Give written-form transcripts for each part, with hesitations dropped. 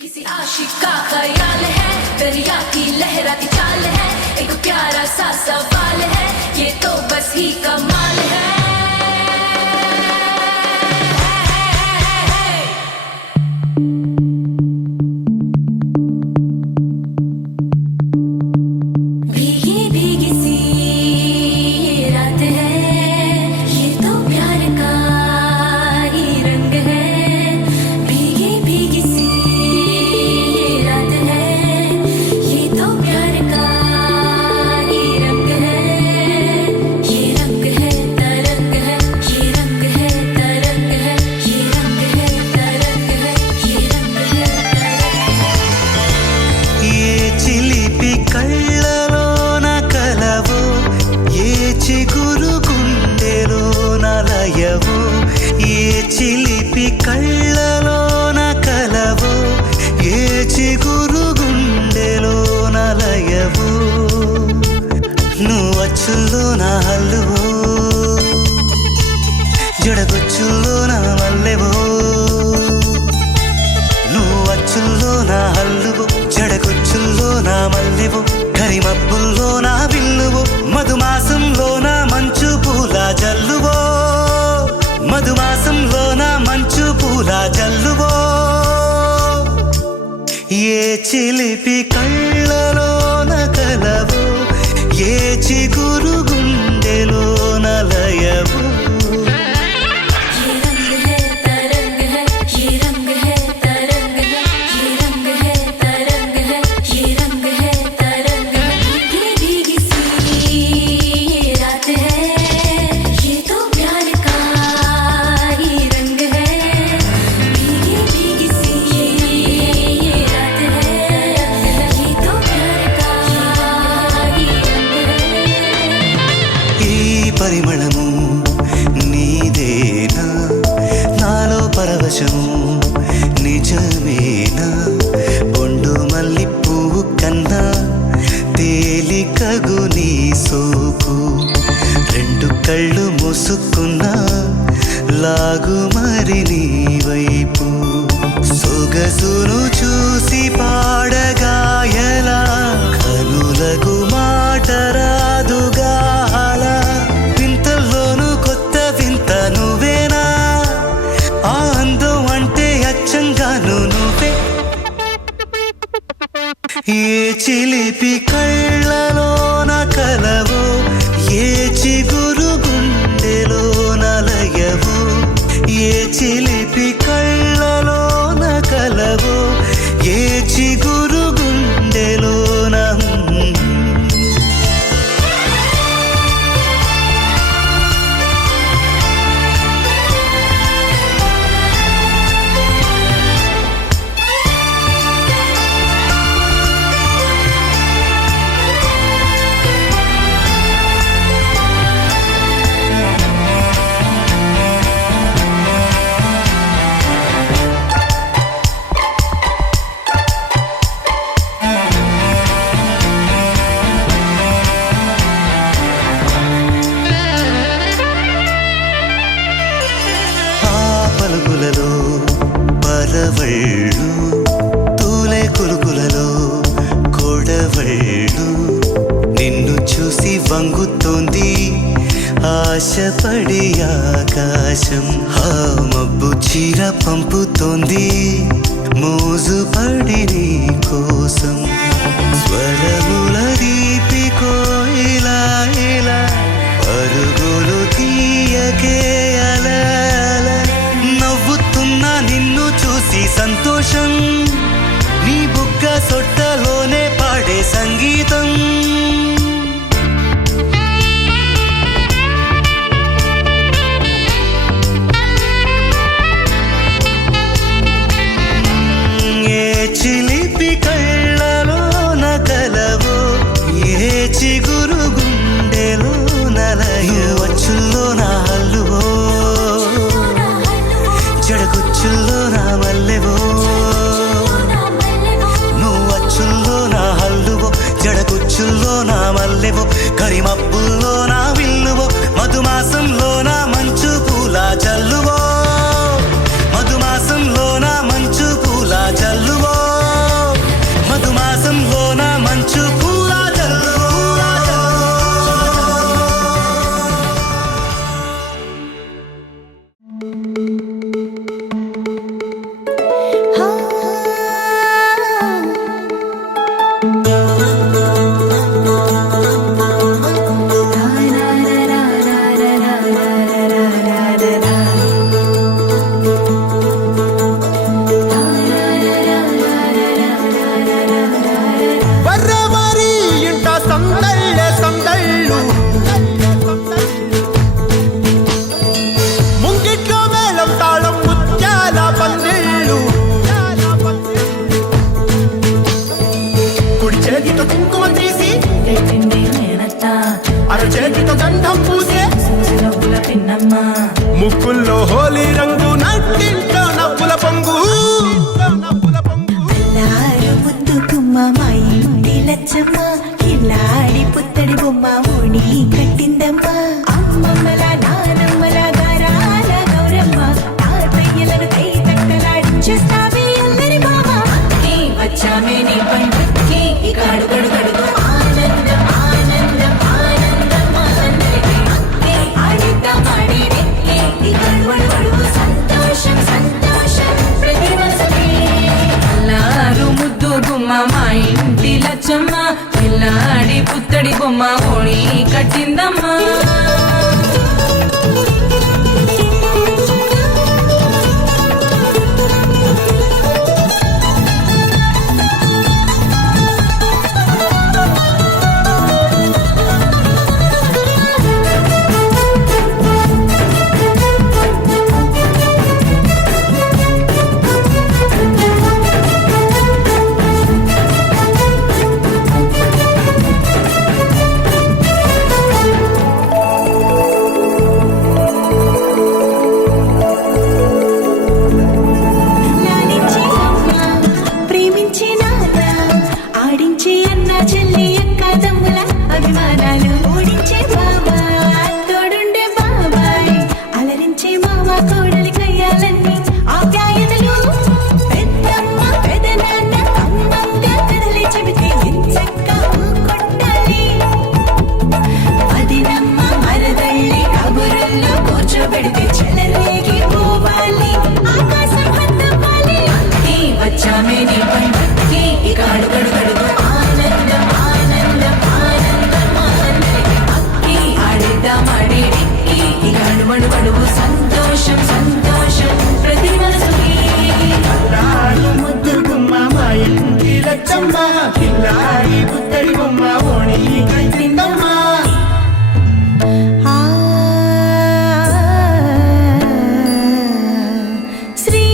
किसी आशिक का ख्याल है, दरिया की लहराती चाल है, एक प्यारा सा सवाल है, ये तो बस ही कमाल है। भीगी भीगी सी ये रात है, ये तो प्यार का ही रंग है। भीगी भीगी सी ये रात है, ये तो प्यार का ही रंग है। ये रंग है तरंग है, ये रंग है तरंग है, ये रंग है तरंग है, ये रंग है तरंग है। ఏ చిలిపి కళ్ళలోన కలవో, ఏ చిగురు గుండెలోన లయవో. ఏ చిలిపి కళ్ళలోన కలవో, ఏ చిగురు గుండెలోన లయవో. నువ్వు అచ్చుల్లో నా హల్లువో, జడగొచ్చుల్లో నా మల్లెవో. నువ్వు అచ్చుల్లో నా హల్లువో, జడగొచ్చుల్లో నా మల్లెవో. కరిమబ్బుల్లో నా విల్లువో, మధుమాసంలో నా మంచు పూల జల్లువో. మధుమాసంలో నా మంచు పూల జల్లువో. ఏ చిలిపి కళ్ళలోన కలవో, ఏ చిగురు గుండెలోన లయవో. ये रंग है तरंग है, ये रंग है तरंग है, ये रंग है तरंग है, ये रंग है तरंग है। भीगी भीगी सी ये रात है, ये तो प्यार का ही रंग है। भीगी भीगी सी ये रात है, ये तो प्यार का ही रंग है। ఈ పరిమళము నీదేనా, నాలో పరవశము నిజమేనా. బొండు మల్లి పువ్వు కన్నా తేలికగు నీ సోకు. రెండు కళ్ళు మూసుకున్నా లాగు మరి నీ వైపు. సొగసును చూసి పాడగాయలా, కనులకు మాట రాదుగాలా. వింతల్లోనూ కొత్త వింత నువ్వేనా, ఆ అందం అంటే అచ్చంగాను నువ్వే. ఏ చిలిపి కళ్ళలోన కలవో, ఏ చిగురు గుండెలోన లయవో. ఏ చిలిపి కళ్ళలోన కలవో, ఏ చిగురు గుండెలోన. ఆ పలుకులలో పరవళ్ళు, తూలే కులుకులలో కొడవళ్ళు. నిన్ను చూసి వంగుతోంది ఆశపడి ఆకాశం. ఆ మబ్బు చీర పంపుతోంది మోజుపడి నీ కోసం. స్వరముల దీపి కోయిలా ఇలా, పరుగులు తీయకే అలా అలా. నవ్వుతున్నా నిన్ను చూసి సంతోషం, నీ బుగ్గ సొట్టలోనే పాడే సంగీతం. ఏ చిలిపి కళ్ళలోన కలవో, ఏ చిగురు గుండెలోన లయవో. అచ్చుల్లో నా హల్లువో, జడగొచ్చుల్లో నా మల్లెవో. నువ్వు అచ్చుల్లో నా హల్లువో, జడగొచ్చుల్లో నా మల్లెవో. కరిమబ్బుల్లో నా విల్లువో, మధుమాసంలో నా మంచు పూల జల్లువో. మధుమాసంలో నా మంచు పూల జల్లువో. పూసే నవ్వుల పిన్నమ్మ ముక్కుల్లో హోలీ రంగు నట్టింట్లో నవ్వుల పొంగు అల్లారు ముద్దు గుమ్మ మా ఇంటి లచ్చమ్మ కిల్లాడి పుత్తడి బొమ్మ ఓణి కట్టిందమ్మ అమ్మమ్మల నానమ్మల గారాల గౌరమ్మ తాతయ్యలను తై తక్కలాడించేస్తావే అల్లరి మామ నీ వచ్చామే నీ పండుక్కి ఇక అడుగడు గడుగు ఆనందం ఆనందం ఆనందం అందరికీ అక్కే ఆడిద్దాం ఆడేడెక్కే ఇక అడుగడు గడుగు సంతోషం సంతోషం ప్రతి మనసుకి అల్లారు ముద్దు గుమ్మ మా ఇంటి లచ్చమ్మ పిల్లాడి పుత్తడి బొమ్మ ఓణి కట్టిందమ్మా లాలించే అమ్మ ప్రేమించే నాన్న ఆడించే అన్న చెల్లి అక్క తమ్ముల అభిమానాలు ఓడించే బాబా తోడుండే బాబాయ్ అలరించే మామ కోడలి కయ్యాలన్నీ ఆప్యాయతలు పెద్దమ్మ పెదనాన్న అమ్మంగా కథలే చెబితే ఎంచక్కా కొట్టాలి వదినమ్మ మరదళ్ళి కబురుల్లో కూర్చోబెడితే చెలరేగి పోవాలి ఆకాశం హద్దుపాలి అక్కి వచ్చామే నీ పండుక్కి ఇక అడుగడు గడుగు ఆనందం ఆనందం ఆనందం అందరికీ అక్కి ఆడిద్దాం ఆడేడిక్కి ఇక అడుగడు గడుగు సంతోషం సంతోషం ప్రతి మనసుకి అల్లారు ముద్దు గుమ్మ మా ఇంటి లచ్చమ్మ కిల్లాడి పుత్తడి బొమ్మ ఓణి కట్టిందమ్మా శ్రీ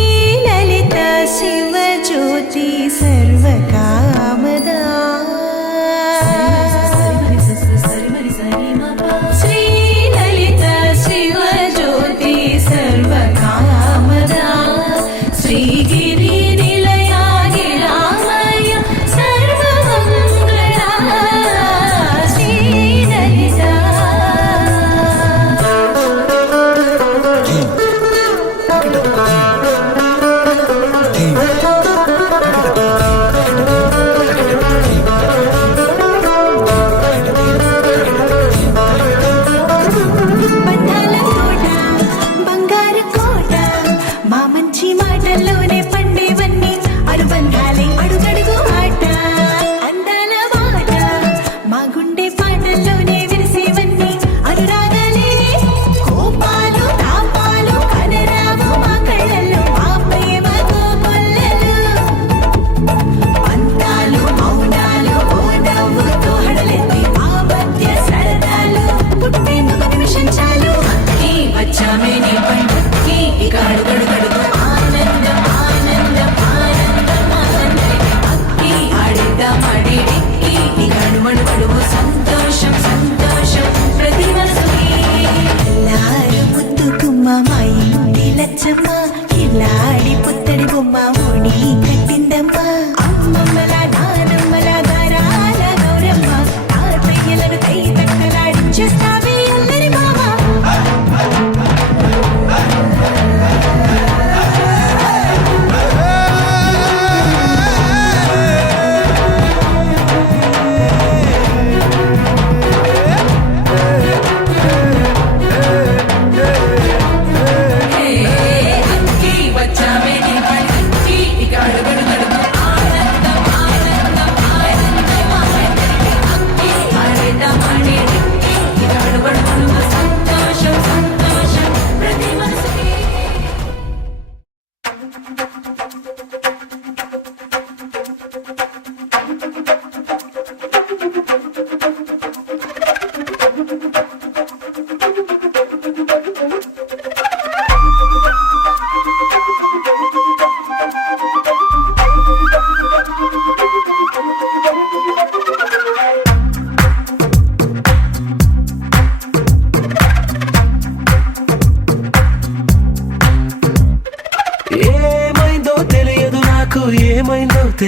లలిత శివ జ్యోతి సర్వకామదా శ్రీ లలిత శివ జ్యోతి సర్వకామదా శ్రీగిరి నిలయ గిరామయ సర్వమంగళ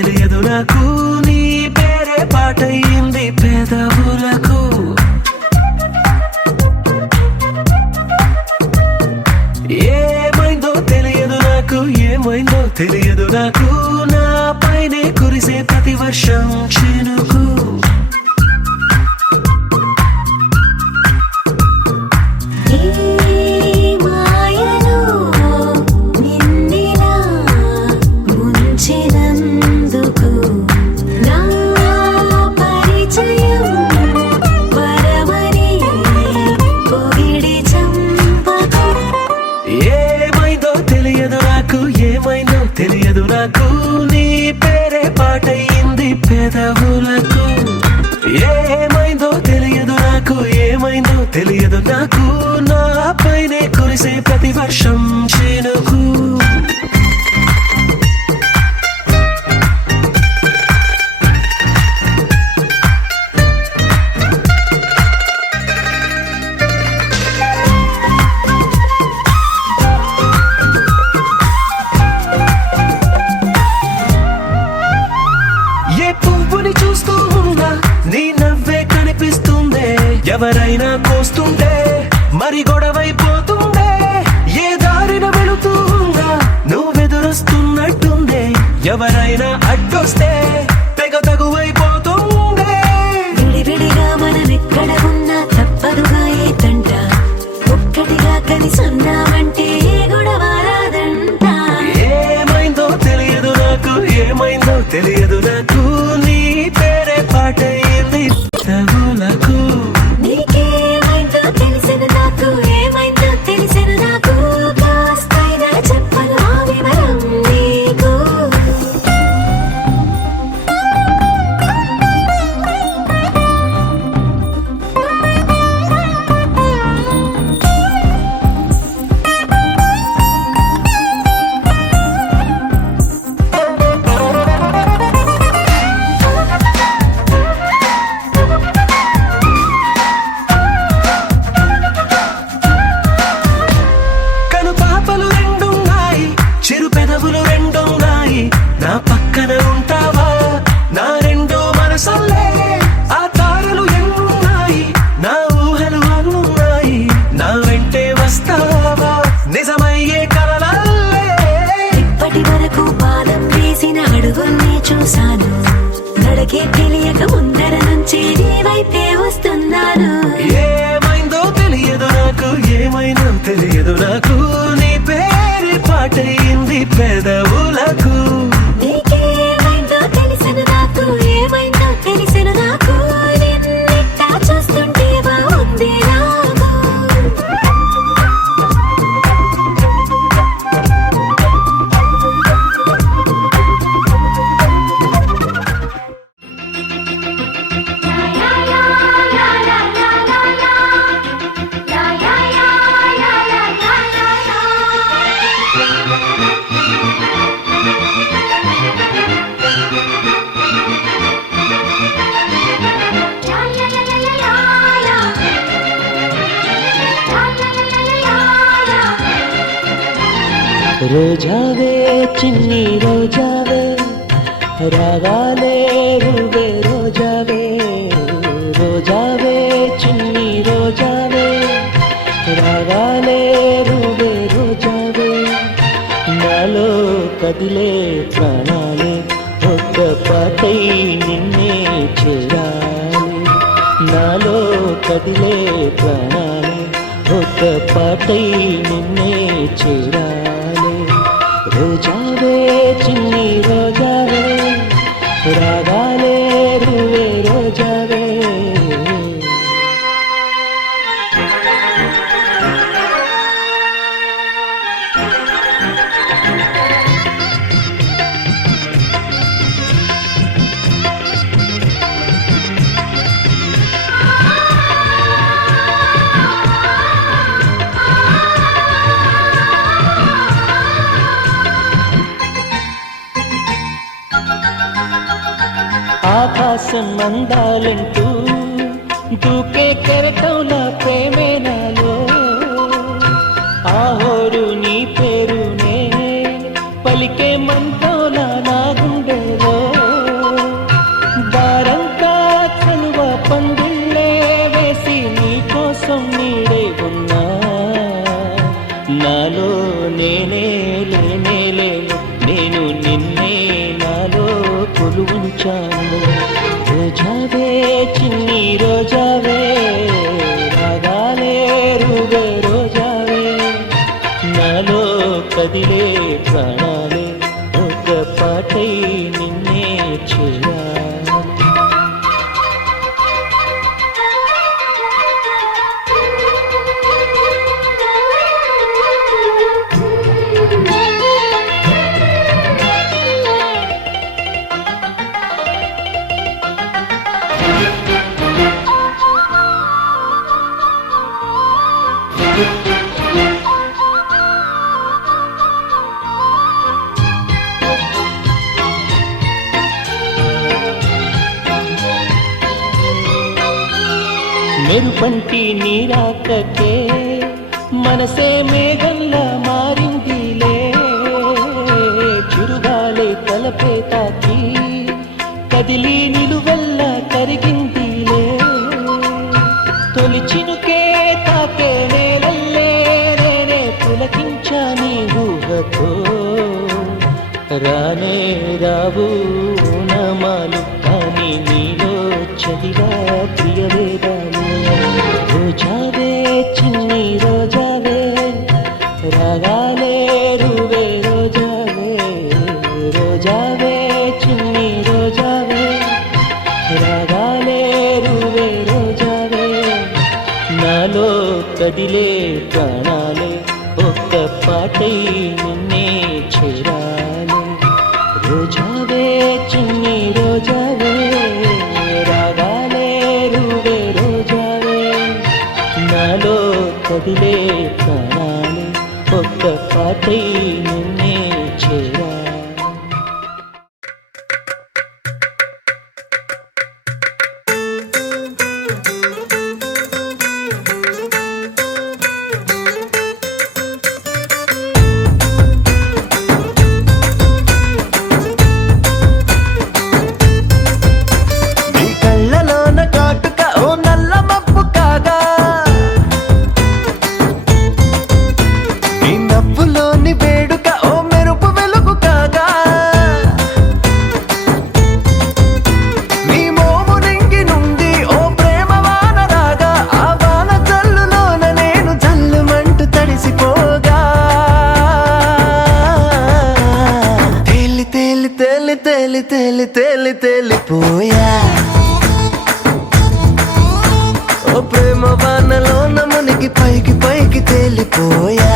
తెలియదు నాకు నీ పేరే పాటయింది పెదవులకు ఏమైందో తెలియదు నాకు ఏమైందో తెలియదు నాకు నా పైనే కురిసే ప్రతి వర్షం చినుకు తెలియదు నాకు నీ పేరే పాటయింది పెదవులకు ఏమైందో తెలియదు నాకు ఏమైందో తెలియదు నాకు నా పైనే కురిసే ప్రతి వర్షం చినుకు చూస్తూ ఉన్నా నీ నవ్వే కనిపిస్తుందే ఎవరైనా కోస్తుంటే మరి గొడవైపోతుందే ఏ దారిన వెళుతూ ఉందా నువ్వెదురొస్తున్నట్టుందే ఎవరైనా అడ్డొస్తే తెగ తగువైపోతుందే విడివిడిగా మనమెక్కడ ఉన్నా తప్పదుగా ఏ తంట ఒక్కటిగా కలిసున్నామంటే గొడవ రాదంట ఏమైందో తెలియదు నాకు ఏమైందో తెలియదు నాకు పాటయింది పెదవులకు నీకేమైందో తెలిసిన నాకు ఏమైందో తెలిసిన నాకు కాస్తైనా చెప్పను ఆ వివరం నీకు నా పక్కన ఉంటావా నా రెండో మనసల్లే ఆ తారలు ఎన్నున్నాయి నా ఊహలు అనున్నాయి నా వెంటే వస్తావా నిజమయ్యే కలలల్లే ఇప్పటి వరకు పాదం వేసిన అడుగుల్ని చూశాను నడకే తెలియక ముందర నుంచి నీ వైపే వస్తున్నాను ఏమైందో తెలియదు నాకు ఏమైందో తెలియదు నాకు నీ పేరు పాటయింది పెదవులకు నీకేమైందో తెలిసిన నాకు ఏమైందో తెలిసిన నాకు నిన్నిట్టా చూస్తుంటే బాగుంది నాకు రోజావే చిన్ని రోజావే రాగాలే రువే రోజావే రోజావే చిన్ని రోజావే రాగాలే రువే రోజావే నాలో కదిలే ప్రాణాలే ఒక్క పాటై నిన్నే చేరాలి నాలో కదిలే ప్రాణాలే ఒక్క పాటై నిన్నే చేరాలి రోజావే చిన్ని రోజావే రాగాలే రువే రోజావే ఆకాశం అందాలంటూ దూకే కెరటంలా ప్రేమే నాలో ఆహోరు నీ పేరునే పలికే మంటోలా నా గుండెలో వచ్చాను. రోజావే చిన్ని రోజావే, రాగాలే రువే రోజావే, నాలో కదిలే ప్రాణాలే ఒక పాటై నిన్నే చేయాలి. మెరుపంటి నీరాకకే మనసే మేఘంలా మారిందిలే, చిరుగాలే తలపే తాకి కదిలి నిలువెల్లా కరిగిందిలే, తొలి చినుకే తాకే నేలల్లే నేనే పులకించా నీ ఊహతో, రానే రావు నమాలు కానీ నీలో చదివా ప్రియవేదాలు. రోజావే చిన్ని రోజావే, రాగాలే రువే రోజావే, రోజావే చిన్ని రోజావే, రాగాలే రువే రోజావే, నాలో కదిలే ప్రాణాలే ఒక్క పాటై నిన్నే చేరాలి. రోజావే చిన్ని రోజావే, రాగాలే రువే రోజావే, నాలో కదిలే ప్రాణాలే ఒక్క పాటై నిన్నే చేరాలి. నీ కళ్ళలోన కాటుక ఓ నల్ల మబ్బు కాగా, నీ నవ్వులోని వేడుక ఓ మెరుపు వెలుగు కాగా, నీ మోము నింగి నుండి ఓ ప్రేమ వాన రాగా, ఆ వాన జల్లులోన నేను జల్లుమంటూ తడిసిపోగా, తేలి తేలి తేలి తేలి తేలి తేలి తేలిపోయా, ఓ ప్రేమ వానలోన మునిగి పైకి పైకి తేలిపోయా.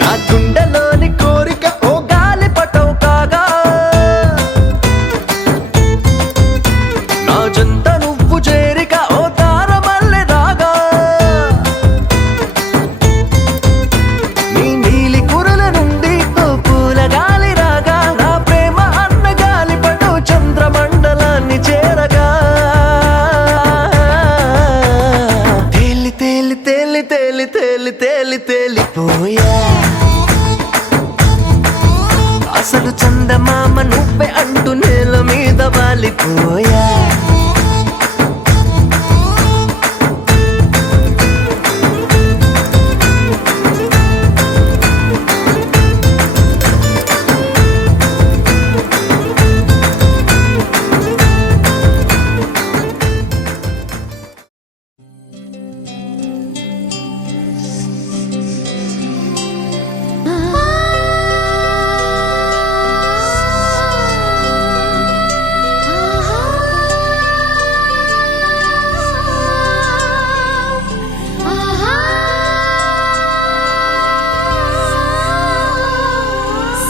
నా గుండెలోని కోరిక ఓ గాలి పటం కాగా, నా జంట నువ్వు చేరిక ఓ తారమల్లె రాగా, నీ నీలి కురల నుండి ఓ పూల గాలి రాగా, నా ప్రేమ అన్న గాలి పటు చంద్రమండలాన్ని చేరగా, తేలి తేలి తేలి తేలి తేలి తేలి తేలిపోయా, అసలు చందమామ నువ్వే అంటూ నేల మీద వాలిపోయా.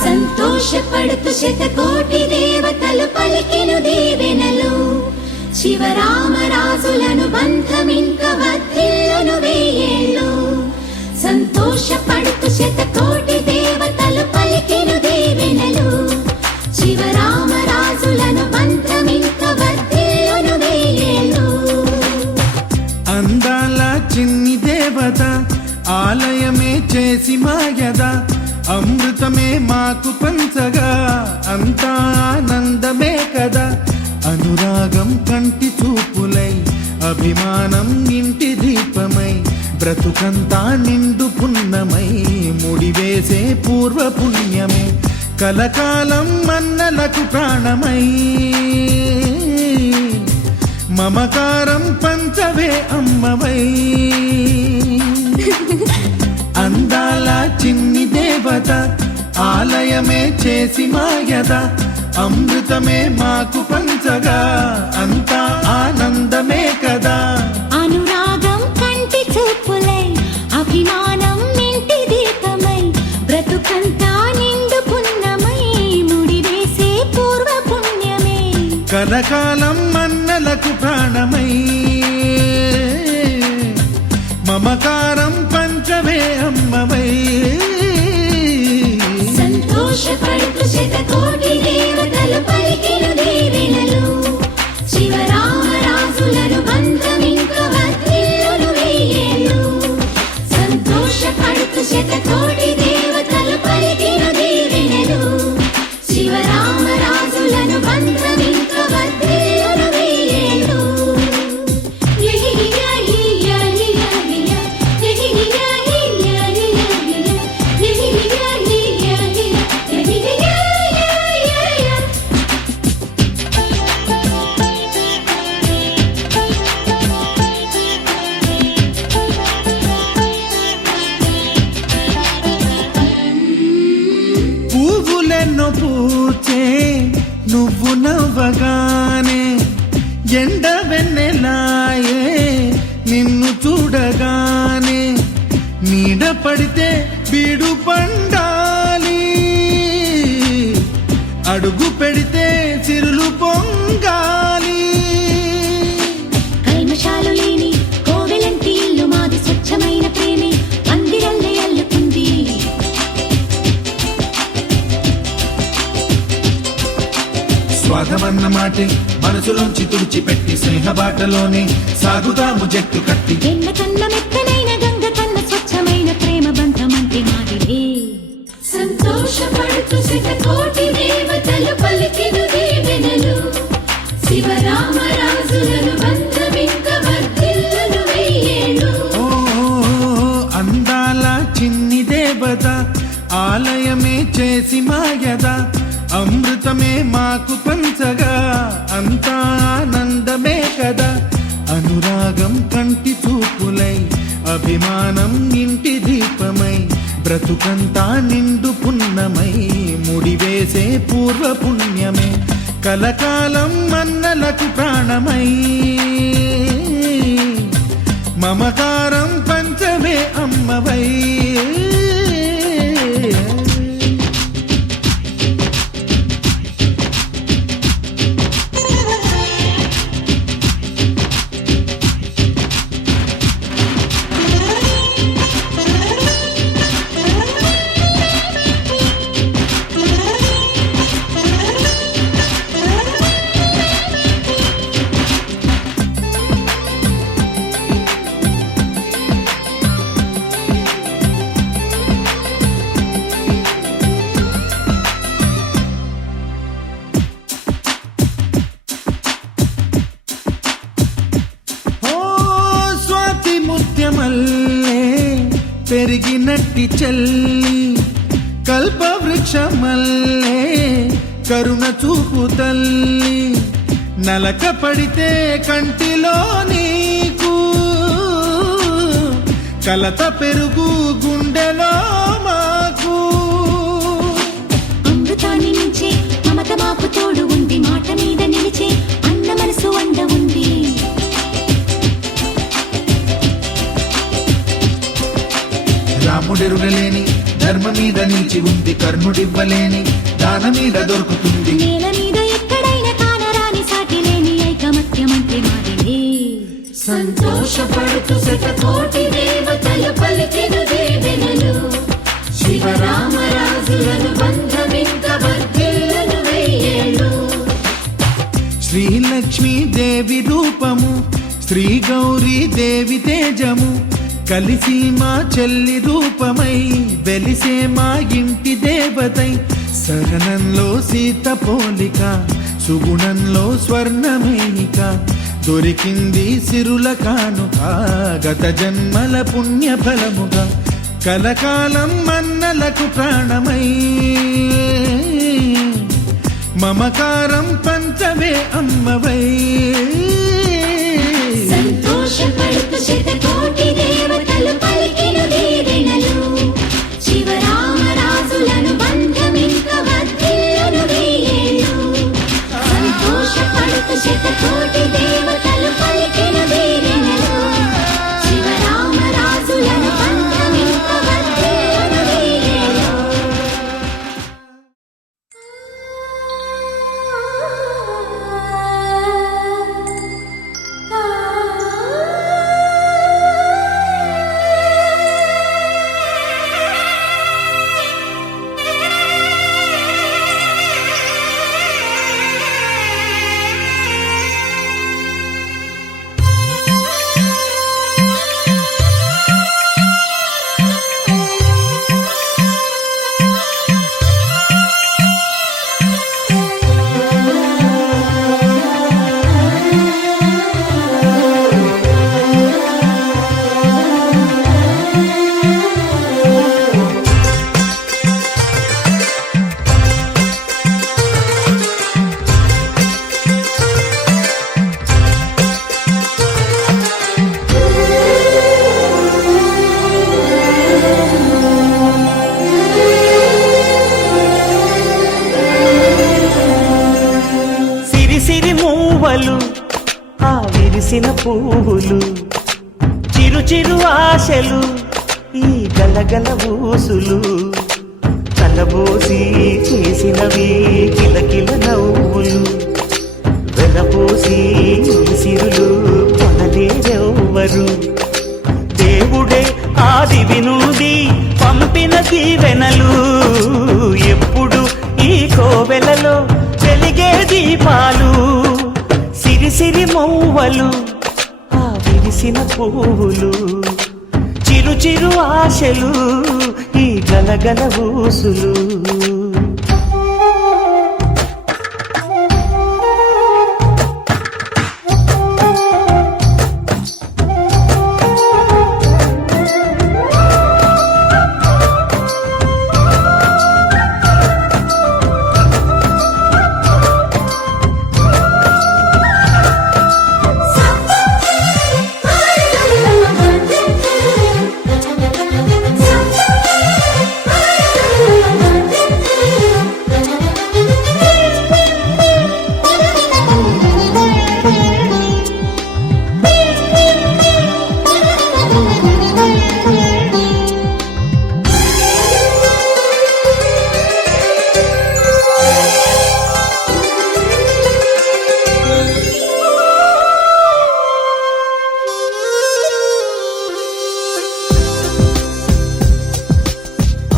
సంతోషపడుతు శతకోటి దేవతలు పలికెను దీవెనలు, శివరామరాజులను బంధమింక వర్ధిల్లును వేయేళ్ళు. సంతోషపడుతు శతకోటి దేవతలు పలికెను దీవెనలు, శివరామరాజులను బంధమింక వర్ధిల్లును వేయేళ్ళు. అందాల చిన్ని దేవత ఆలయమే చేసి మాయద, అమృతమే మాకు పంచగా అంతా బ్రతుకంతా నిండు పున్నమై ముడివేసే పూర్వ పుణ్యమే కలకాలం మన్నలకు ప్రాణమై మమకారం పంచవే అమ్మవై అందాల చిన్ని దేవత ఆలయమే చేసి మాయద అమృతమే మాకు పంచగా అంతా ఆనందమే కదా అనురాగం కంటి చూపులై అభిమానం ఇంటి దీపమై బ్రతుకంతా నిండు పున్నమై ముడివేసే పూర్వ పుణ్యమే కలకాలం మన్నలకు ప్రాణమై మమకారం పంచవే అమ్మవై సంతోషపడుతు శతకోటి దేవతలు పలికిన దీవెనలు శివరామరాజులను బంధమింక వర్ధిల్లును వెయ్యేళ్ళు సంతోషపడుతు శతకోటి దేవతలు పలికిన దీవెనలు శివరామరాజులను బంధమింక వర్ధిల్లును వెయ్యేళ్ళు పువ్వులెన్నో పూచే నువ్వు నవ్వగానే ఎండ వెన్నెలాయే నిన్ను చూడగానే నీడ పడితే బీడు పండాలి అడుగు పెడితే చిరులు పొంగాలి కల్మషాలు లేని కోవెలంటి ఇల్లు మాది స్వచ్ఛమైన ప్రేమే అందిరల్లే అల్లుకుంది స్వాగమన్న మాటే మనసులోంచి తుడిచిపెట్టి స్నేహబాటలోనే సాగుదాము జట్టు కట్టి వెన్న కన్న మెత్తనైన గంగ కన్న స్వచ్ఛమైన ప్రేమ బంధమంటే మాదిలే సంతోషపడుతూ శతకోటి దేవతలు పలికిన దీవెనలు శివరామరాజులను బంధమింక వర్ధిల్లును వెయ్యేళ్ళు ఓ అందాల చిన్ని దేవత ఆలయమే చేసి మాయద అమృతమే మాకు పంచగా అంతా ఆనందమే కదా అనురాగం కంటి చూపులై అభిమానం ఇంటి దీపమై బ్రతుకంతా నిండు పున్నమై ముడివేసే పూర్వ పుణ్యమే కలకాలం మన్నలకు ప్రాణమై మమకారం పంచమే అమ్మవై పెరిగినట్టి చెల్లి కల్పవృక్షమల్లే కరుణ చూపు తల్లి నలక పడితే కంటిలో నీకు కలత పెరుగు గుండెలో మాకు అమృతాన్ని మించే మమత మాకు తోడు ఉంది మాట మీద నిలిచే అన్న మనసు అండ ఉంది రాముడెరుగలేని ధర్మ మీద నిలిచి ఉంది కర్ణుడివ్వలేని దాన మీద దొరుకుతుంది నేల మీద ఎక్కడైనా కానరాని సాటి లేని ఐకమత్యమంటే మాదిలే సంతోషపడుతూ శతకోటి దేవతలు పలికిన దీవెనలు శివరామరాజులను బంధమింక వర్ధిల్లును వెయ్యేళ్ళు శ్రీలక్ష్మీ దేవి రూపము శ్రీ గౌరీ దేవి తేజము కలిసి మా చెల్లి రూపమై వెలిసే మా ఇంటి దేవతై సహనంలో సీత పోలిక సుగుణంలో స్వర్ణమేనిక దొరికింది సిరుల కానుక గత జన్మల పుణ్య ఫలముగా కలకాలం మన్నలకు ప్రాణమై మమకారం పంచవే అమ్మవై సంతోషపడుతు శతకోటి దేవతలు పలికిన దీవెనలు శివరామరాజులను బంధమింక వర్ధిల్లును వెయ్యేళ్ళు సంతోషపడుతు శతకోటి దేవతలు పలికిన దీవెనలు శివరామరాజులను బంధమింక వర్ధిల్లును వెయ్యేళ్ళు ఆ విరిసిన పువ్వులు చిరు చిరు ఆశలు ఈ గలగల ఊసులు కలబోసి చేసినవి కిలకిల నవ్వులు వెలబోసి సిరులు కొనలేరెవ్వరు దేవుడే ఆదివి నుండి పంపిన దీవెనలు ఎప్పుడు ఈ కోవెలలో వెలిగే దీపాలు సిరి మౌవలు ఆ విరిసిన పువ్వులు చిరు చిరు ఆశలు ఈ గలగల ఊసులు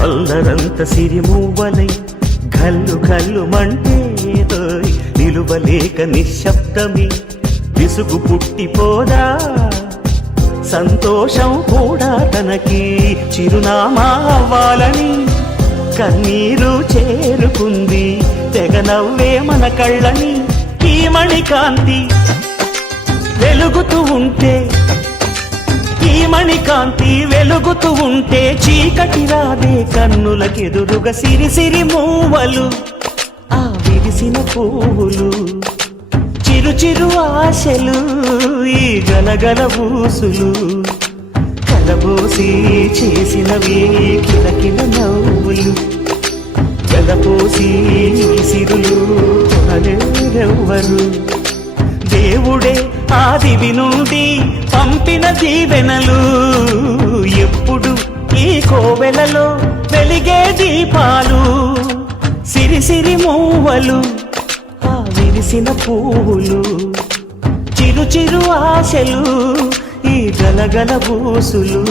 అల్లరంత సిరిమూవలై గల్లు గల్లు మంటే నిలువలేక నిశ్శబ్దమి విసుగు పుట్టిపోదా సంతోషం కూడా తనకి చిరునామా అవ్వాలని కన్నీరు చేరుకుంది తెగ నవ్వే మన కళ్ళని ఈ మణికాంతి వెలుగుతూ ఉంటే ఈ మణికాంతి వెలుగుతూ ఉంటే చీకటి రాదే కన్నులకెదురుగా సిరి సిరి మూవలు ఆ విరిసిన పువ్వులు చిరు చిరు ఆశలు ఈ గలగల ఊసులు కలబోసి చేసినవి కిలకిల నవ్వులు గలపోసి సిరులు కొనలేరెవ్వరు దేవుడే ఆదివి నుండి పంపిన దీవెనలు ఎప్పుడు ఈ కోవెలలో వెలిగే దీపాలు సిరి సిరి మూవలు ఆ విరిసిన పువ్వులు చిరు చిరు ఆశలు ఈ గలగల ఊసులు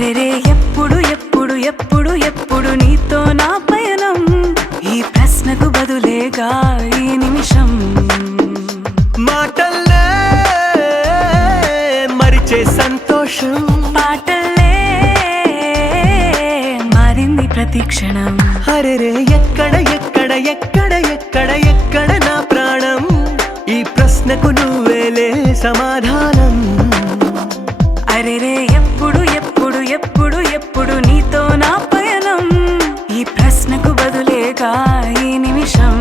అరెరే ఎప్పుడు ఎప్పుడు ఎప్పుడు ఎప్పుడు నీతో నా పయనం ఈ ప్రశ్నకు బదులేగా ఈ నిమిషం మాటల్లే మరిచే సంతోషం పాటల్లే మారింది ప్రతి క్షణం అరెరే ఎక్కడ ఎక్కడ ఎక్కడ ఎక్కడ ఎక్కడ నా ప్రాణం ఈ ప్రశ్నకు నువ్వేలే సమాధానం అరెరే ఎప్పుడు ఎప్పుడు ఎప్పుడు ఎప్పుడు నీతో నా పయనం ఈ ప్రశ్నకు బదులేగా ఈ నిమిషం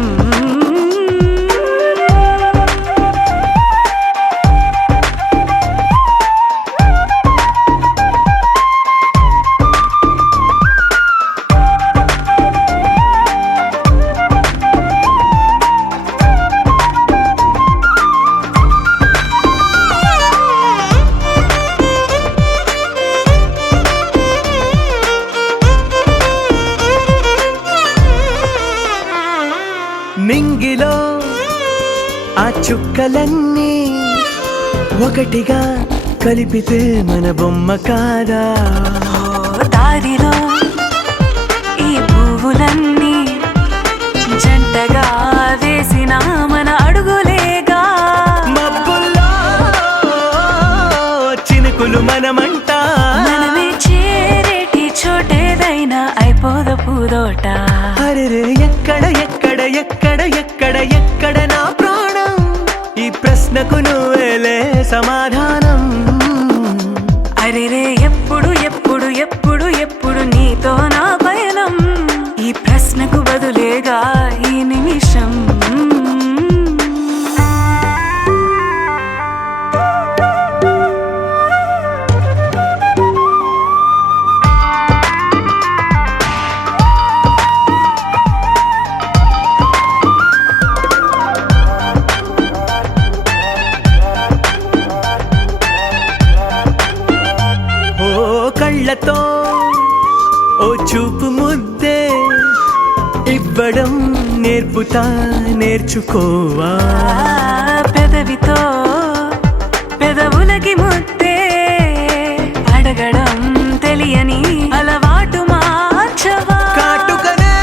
నింగిలో ఆ చుక్కలన్నీ ఒకటిగా కలిపితే మన బొమ్మ కాదా దారిలో ఈ పువ్వులన్నీ జంటగా వేసిన మన అడుగులేగా మబ్బుల్లో చినుకులు మనమంట మనమే చేరేటి చోటేదైనా అయిపోద పూదోట అరెరే ఎక్కడ ఎక్కడ ఎక్కడ ఎక్కడ ఎక్కడ నా ప్రాణం ఈ ప్రశ్నకు నువ్వేలే సమాధానం అరెరే ఎప్పుడు ఎప్పుడు ఎప్పుడు ఎప్పుడు నీతో నా పయనం ఈ ప్రశ్నకు బదులేగా ఈ నిమిషం ఓ కళ్ళతో ఓ చూపు ముద్దే ఇవ్వడం నేర్పుతా నేర్చుకోవా పెదవితో పెదవులకి ముద్దే అడగడం తెలియని అలవాటు మార్చవా కాటుకనే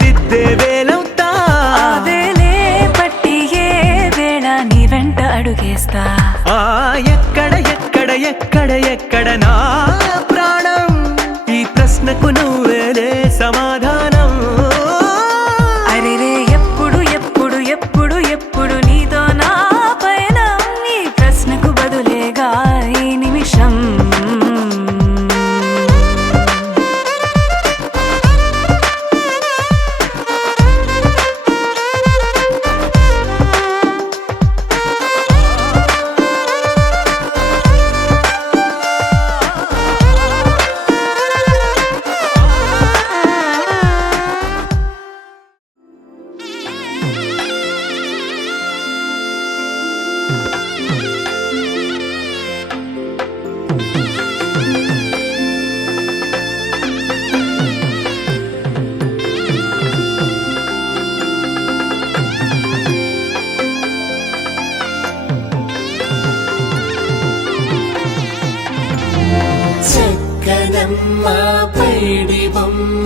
దిద్దే వేలవుతా ఆ వేలే పట్టి ఏ వేళ నీ వెంట అడుగేస్తా ఆ ఎక్కడ ఎక్కడ ఎక్కడ ఎక్కడ నా ప్రాణం ఈ ప్రశ్నకు నువ్వేలే సమాధానం అరెరే ఎప్పుడు ఎప్పుడు ఎప్పుడు ఎప్పుడు నీతో నా పయనం ఈ ప్రశ్నకు బదులేగా ఈ నిమిషం చక్కనమ్మ పైడి బొమ్మ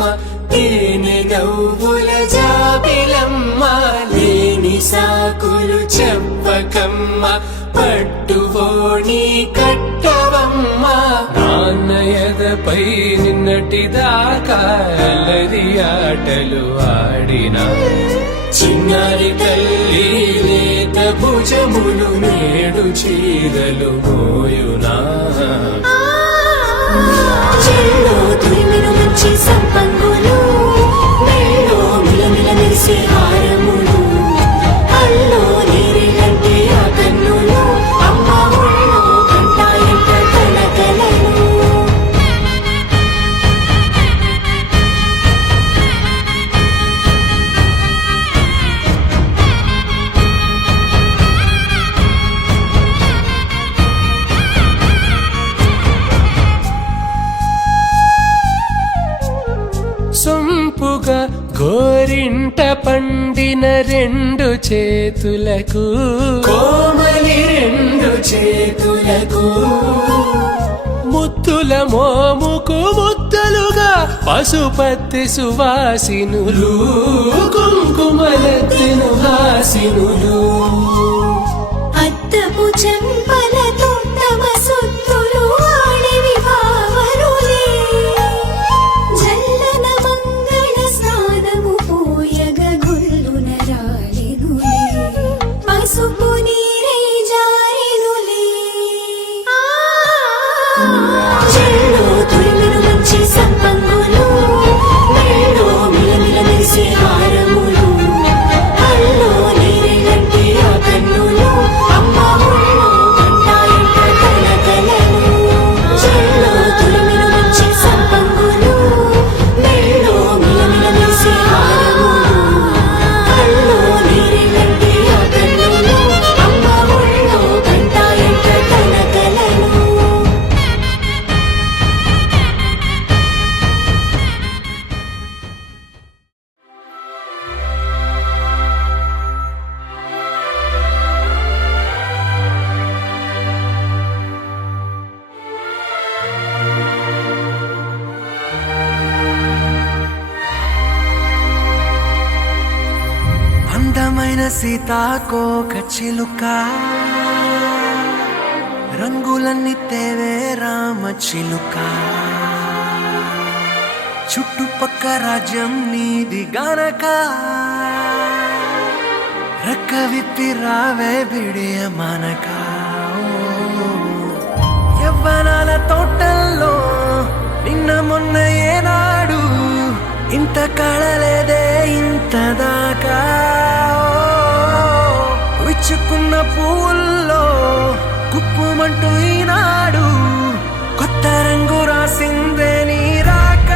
తేనె నవ్వుల జాబిలమ్మ లేని సాకులు చెప్పకమ్మ పట్టువోణి కట్టవమ్మ నాన్నయదపై నిన్నటిదాకా అల్లరి ఆటలు ఆడినా చిన్నారి తల్లి లేత భుజములు నేడు చీరలు మోయునా చెల్లో తురిమిను మంచి సంపంగులు మెల్లో మిలమిల మెరిసే హారములు అల్లో నీరిలంటే ఆ కన్నులు అమ్మ ఒళ్ళో కంటాయంట కలకలను సొంపుగా గోరింట పండిన రెండు చేతులకు కోమలి రెండు చేతులకు ముత్తుల మోముకు ముద్దలుగా పశుపతి సువాసినులు కుంకుమలెత్తెను హాసినులు అద్దపు చెంపలతో తమ సుత్తులు ఆడివి భావరులే జల్లన మంగళ స్నానము పోయగ గుల్లున రాలెనులే పసుపు నీరై జారెనులే చెల్లో తురిమిను మంచి సంపంగులు మెళ్ళో మిలమిల మెరిసే హారములు అల్లో నీరెలంటి ఆ కన్నులు అమ్మ ఒళ్ళో గంటాయంట కలకలను చెల్లో తురిమిను మంచి సంపంగులు మెళ్ళో మిలమిల మెరిసే హారములు అల్లో నీరెలంటి ఆ కన్నులు అమ్మ ఒళ్ళో గంటాయంట కలకలను అందమైన సీతాకోక చిలుక రంగులన్నీ తేవే రామ చిలుక చుట్టుపక్క రాజ్యం నీది గనక రెక్క విప్పి రావే బిడియ మనక యవ్వనాల తోటల్లో నిన్న మొన్న ఏనాడు ఇంత కళలేదే ఇంత దాకా విచ్చుకున్న పూల్లో కుప్పుమంటూ ఈనాడు కొత్త రంగు రాసిందే నీ రాక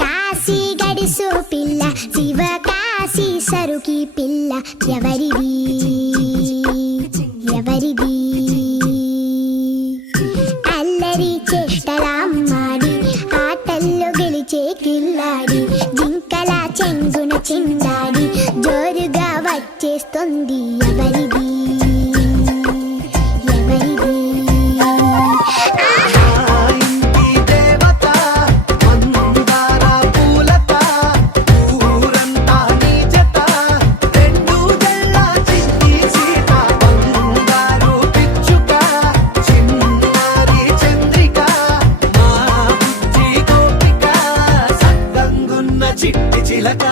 కాశీ గడిసు పిల్ల శివ కాశీ సరుకి పిల్ల ఎవరిది ఎవరిది అల్లరి చేష్టలామ్మాడి ఆటల్లో గెలిచే కిల్లాడి జింకల చెంగున చిందాడి జోరుగా వచ్చేస్తుంది ఎవరిది ఎవరిది చిట్టి చిలక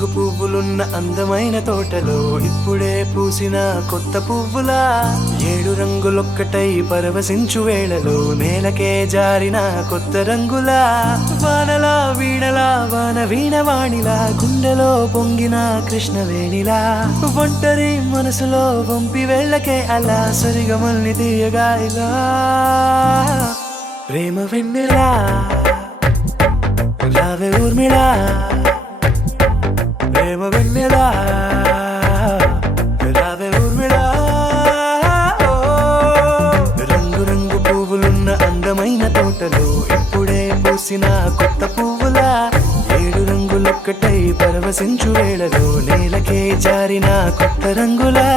రంగు పువ్వులున్న అందమైన తోటలో ఇప్పుడే పూసిన కొత్త పువ్వులా 7 రంగులొక్కటై పరవశించు వేళలో నేలకే జారిన కొత్త రంగులా వానలా వీణలా వాన వీణవాణిలా గుండెలో పొంగిన కృష్ణవేణిలా ఒంటరి మనసులో వంపి వెళ్ళకే అలా సరిగమల్ని తీయగా ఇలా ప్రేమ వెన్నెలా రావే ఊర్మిళా ప్రేమ వెన్నెలా రావే ఊర్మిళా రంగు రంగు పువ్వులున్న అందమైన తోటలో ఇప్పుడే పూసిన కొత్త పువ్వులా 7 రంగులొక్కటై పరవశించు వేళలో నేలకే జారిన కొత్త రంగులా